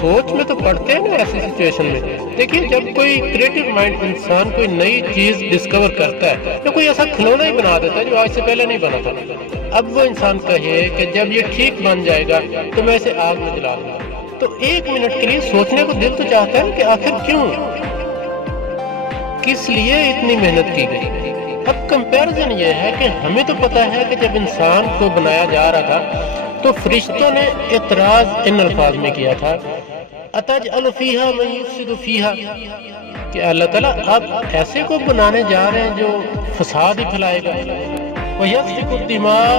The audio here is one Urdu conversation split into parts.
سوچ میں تو پڑتے ہیں نا ایسی سچویشن میں. دیکھیے جب کوئی کریٹو مائنڈ انسان کوئی نئی چیز ڈسکور کرتا ہے یا کوئی ایسا کھلونا ہی بنا دیتا ہے جو آج سے پہلے نہیں بنا تھا, اب وہ انسان کہے کہ جب یہ ٹھیک بن جائے گا تو میں اسے آگ میں جلا دوں گا, تو ایک منٹ کے لیے سوچنے کو دل تو چاہتا ہے کہ آخر کیوں, کس لیے اتنی محنت کی گئی. اب کمپیرزن یہ ہے کہ ہمیں تو پتا ہے کہ جب انسان کو بنایا جا رہا تھا تو فرشتوں نے اعتراض ان الفاظ میں کیا تھا, اتجعل فیہا من یفسد فیہا, کہ اللہ تعالیٰ آپ ایسے کو بنانے جا رہے ہیں جو فساد ہی پھیلائے گا, ویسفک الدماء,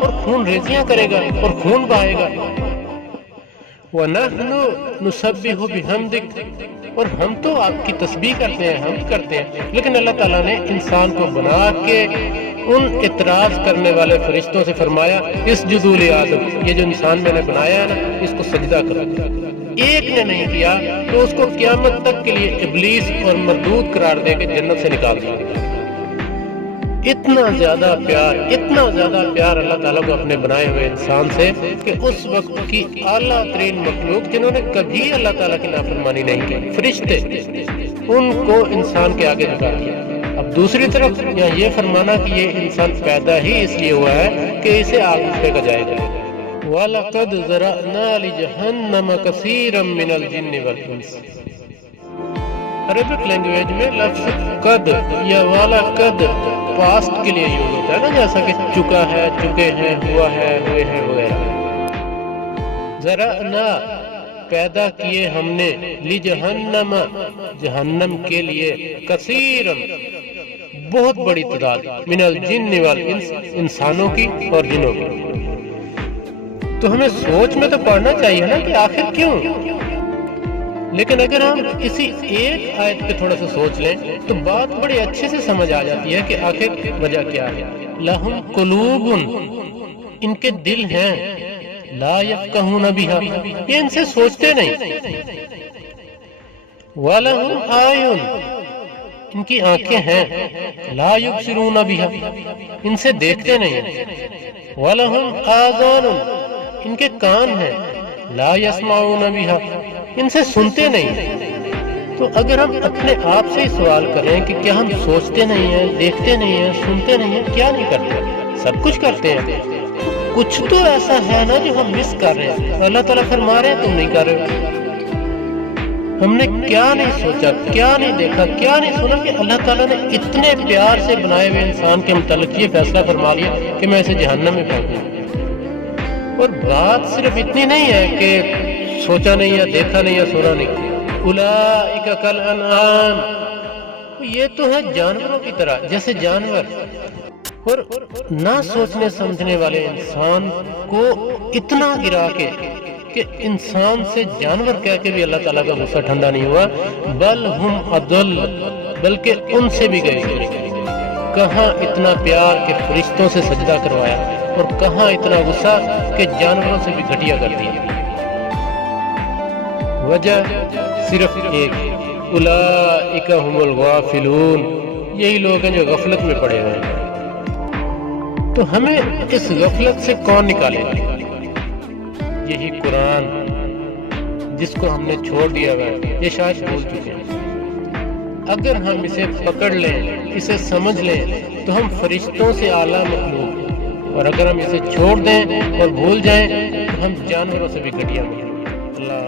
اور خون ریزیاں کرے گا اور خون بہائے گا, وَنَحْنُ نُسَبِّحُ بِحَمْدِكَ, اور ہم تو آپ کی تسبیح کرتے ہیں, ہم کرتے ہیں. لیکن اللہ تعالیٰ نے انسان کو بنا کے ان اعتراض کرنے والے فرشتوں سے فرمایا اسجدوا لآدم, یہ جو انسان میں نے بنایا ہے نا اس کو سجدہ کرو. ایک نے نہیں کیا تو اس کو قیامت تک کے لیے ابلیس اور مردود قرار دے کے جنت سے نکال دیا. اتنا زیادہ پیار اللہ تعالیٰ کو اپنے بنائے ہوئے انسان سے کہ اس وقت کی اعلیٰ ترین مخلوق جنہوں نے کبھی اللہ تعالیٰ کی نافرمانی نہیں کی, فرشتے, ان کو انسان کے آگے جھکا دیا. اب دوسری طرف یہاں یہ فرمانا کہ یہ انسان پیدا ہی اس لیے ہوا ہے کہ اسے آگ میں پھینکا جائے گا. وَلَقَدْ ذَرَأْنَا لِجَهَنَّمَ كَثِيرًا مِنَ الْجِنِّ وَالْإِنسِ, عربک لینگویج میں لفظ قد یا وَلَقَدْ پاسٹ کے لیے یوز ہوتا ہے نا, جیسا کہ چکا ہے, چکے ہیں, ہوا ہے, ہوئے ہیں وغیرہ. ذرأنا پیدا کیے ہم نے, لجہنم جہنم کے لیے, کثیرا بہت بڑی تعداد, من الجن والانس انسانوں کی اور جنوں کی. تو ہمیں سوچ میں تو پڑھنا چاہیے نا کہ آخر کیوں. لیکن اگر ہم اسی ایک آیت پہ تھوڑا سا سوچ لیں تو بات بڑی اچھے سے سمجھ آ جاتی ہے کہ آخر وجہ کیا ہے. لہم قلوب, ان کے دل ہیں, لا یفقہون بہا, یہ ان سے سوچتے نہیں. وَلَهُمْ آیٌ, ان کی آنکھیں ہیں, لا یبصرون بہا, ان سے دیکھتے نہیں. وَلَهُمْ آذان, ان کے کان ہیں, لا یسمعون بہا, ان سے سنتے نہیں. تو اگر ہم اپنے آپ سے ہی سوال کریں کہ کیا ہم سوچتے نہیں ہیں, دیکھتے نہیں ہیں, سنتے نہیں ہیں, کیا نہیں کرتے, سب کچھ کرتے ہیں. کچھ تو ایسا ہے نا جو ہم مس کر رہے ہیں. اللہ تعالیٰ فرما رہے ہیں تم نہیں کر رہے ہو. ہم نے کیا نہیں سوچا, کیا نہیں دیکھا, کیا نہیں سنا کہ اللہ تعالیٰ نے اتنے پیار سے بنائے ہوئے انسان کے متعلق یہ فیصلہ فرما لیا کہ میں اسے جہنم میں پھینکوں. اور بات صرف اتنی نہیں ہے کہ سوچا نہیں یا دیکھا نہیں یا سنا نہیں. اولئک کالانعام, یہ تو ہے جانوروں کی طرح, جیسے جانور. اور نہ سوچنے سمجھنے والے انسان کو اتنا گرا کے کہ انسان سے جانور کہہ کے بھی اللہ تعالیٰ کا غصہ ٹھنڈا نہیں ہوا. بل ہم اضل, بلکہ ان سے بھی گئے. کہاں اتنا پیار کہ فرشتوں سے سجدہ کروایا, اور کہاں اتنا غصہ کہ جانوروں سے بھی گھٹیا کر دیا. وجہ صرف ایک, اولئک هم الغافلون, یہی لوگ ہیں جو غفلت میں پڑے ہوئے ہیں. تو ہمیں اس غفلت سے کون نکالے گا؟ یہی قرآن جس کو ہم نے چھوڑ دیا ہے, یہ شاید بھول چکے ہیں. اگر ہم اسے پکڑ لیں, اسے سمجھ لیں, تو ہم فرشتوں سے اعلیٰ مخلوق ہیں. اور اگر ہم اسے چھوڑ دیں اور بھول جائیں تو ہم جانوروں سے بھی گھٹیا ملیں. اللہ